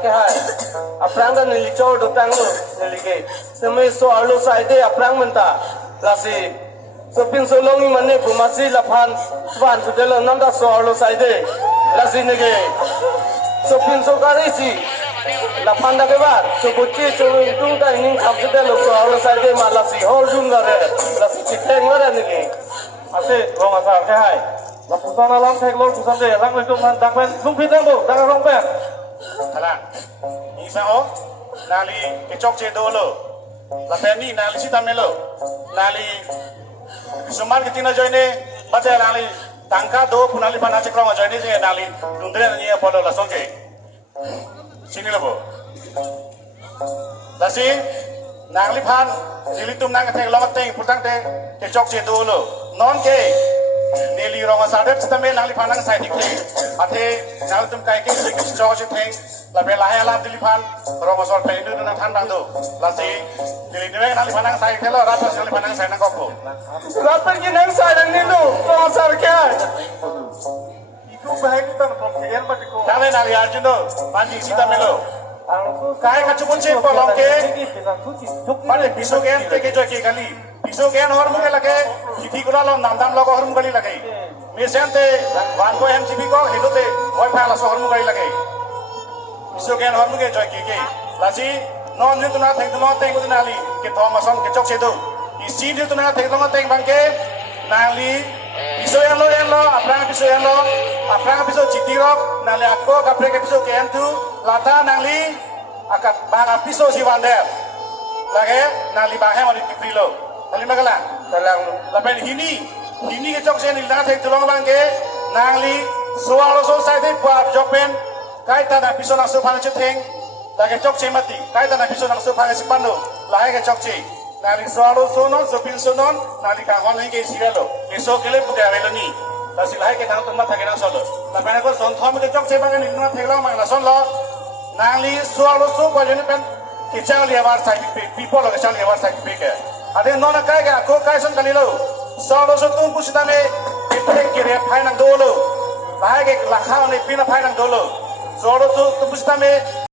ke hai aprang da nili chor do tang lo nili ke semai so arlo sai de aprang menta lasi so pin so longi mane bumasi laphan wan su de lo nam da so arlo sai de lasi ne ke so pin so kari si laphan da ke ba so buchi so tung da ning khap su de lo so arlo sai de ma lasi hor jum da re lasi chiteng wa da ne ke ase rong asa ke hai la pusana lang thek lo pusan de lang le tum han dang pen lung phi dang bo dang rong pe Alah, ni sao? Nali kecok cedo lo. Lapen ni nali si tamelo. Nali suman ketina join ni, pada nali tangka do punali pana cekrong join ni je nali tundre ni apa lo lasong ke. Sini lo bo. Lasi nali pan jilitum nang ketek lo keteng putang te kecok cedo lo. Non ke Neli ronga sadet setame nali panang sai dikli ate nal tum kai ke cho che theng la be la ha la dili pan ronga sol pe nu na than bang do la si dili ne nali panang sai thelo ra pas nali panang sai na ko ko ra pen ki nang sai dang ni lo rong asa ke itu bahai ni tan pom kian ba ko dale nali arjun do mandi sita melo kai ka chukun che po long ke mane biso gen te ke jo ke gali biso gen hor mu ke lage chithi kula lo nam dam lo ko hor mu gali lage mesen te wan ko mgb ko helo te oi pha la so hor mu gali lage biso gen hor mu ke jo ke lasi non ni tuna theng tuna teng ku nali ke thom asong ke chok se do isi ni tuna theng tuna teng bang ke nali biso yang lo aprang biso chithi rok nali akko kapre ke biso ke antu lata nali akat bang biso siwander lage nali bahe mari tiprilo nali magala talang lapen hini ke chok sen ila thek tulong bangke nangli sualo so sai de pa jopen kai ta na piso na so phang che theng lage chok che mati kai ta na piso na so phang che pando lahe ke chok che nali sualo so non so pin so non nali ka hon ke siralo eso kele puga velani ta silai ke nang tumma thake na solo lapen ko son thom ke chok che bang ni na thek lo mang la son lo nangli sualo so pa jeni pen ke chali abar sai people ke chali abar sai ke ade nona kai ga ko kai son kalilo solo so tum pusitane ipre kire phai nang dolo bahai ke lakha ne pina phai nang dolo solo so tum pusitane